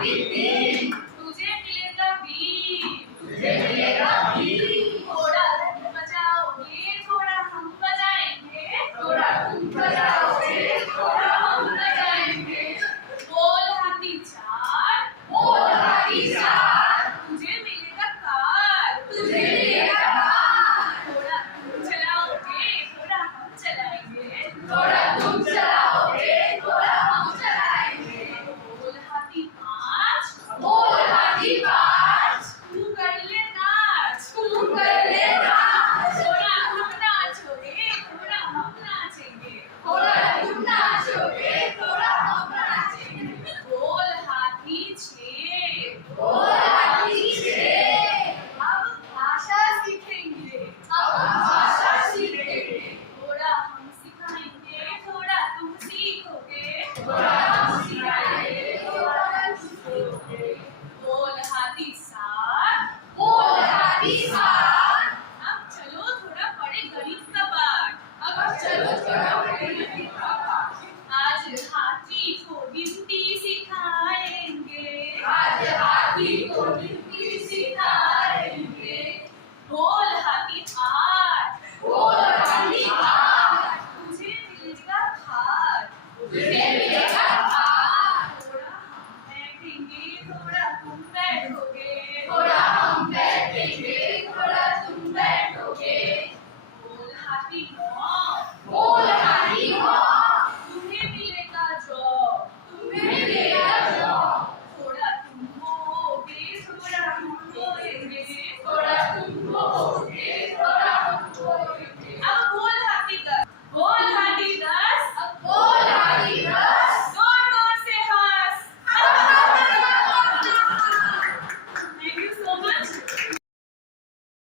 हाथी तीन, तुझे मिलेगा बीन, तुझे मिलेगा बीन, थोड़ा तुम बजाओगे थोड़ा हम बजाएंगे, थोड़ा तुम बजाओगे थोड़ा हम बजाएंगे। बोल हाथी चार, बोल हाथी चार, तुझे मिलेगा कार, तुझे मिलेगा कार, थोड़ा तुम चलाओगे थोड़ा हम चलाएंगे, थोड़ा तुम चलाओगे थोड़ा हम चलाएंगे। बोल हाथी पाँच, बोल हाथी पाँच, तू कर ले नाच, तू कर ले नाच, थोड़ा हम नाचोगे थोड़ा हम नाचेंगे, थोड़ा तुम नाचोगे थोड़ा हम नाचेंगे। बोल हाथी छः, बोल हाथी छः, अब भाषा सीखेंगे, अब हम भाषा सीखेंगे, थोड़ा हम सिखाएंगे थोड़ा तुम सीखोगे, थोड़ा हम सिखाएंगे थोड़ा तुम सीखोगे। बोल हाथी सात, बोल हाथी सात, अब चलो थोड़ा पढ़े गणित का पाठ, अब चलो थोड़ा पढ़ेंगे पाठ। आज हाथी को गिनती सिखाएंगे, आज हाथी को गिनती सिखाएंगे। बोल हाथी आठ, बोल हाथी आठ, तुझे मिलेगा खाट, तुझे मिलेगा खाट, थोड़ा हम बैठेंगे थोड़ा तुम बैठोगे, थोड़ा हम बैठेंगे थोड़ा तुम बैठोगे। बोल हाथी नौ, बोल हाथी नौ, तुम्हें मिलेगा जॉब, तुम्हें मिलेगा जॉब, थोड़ा तुम बोगे थोड़ा हम बोलेंगे, थोड़ा तुम बोलोगे थोड़ा हम बोलेंगे। अब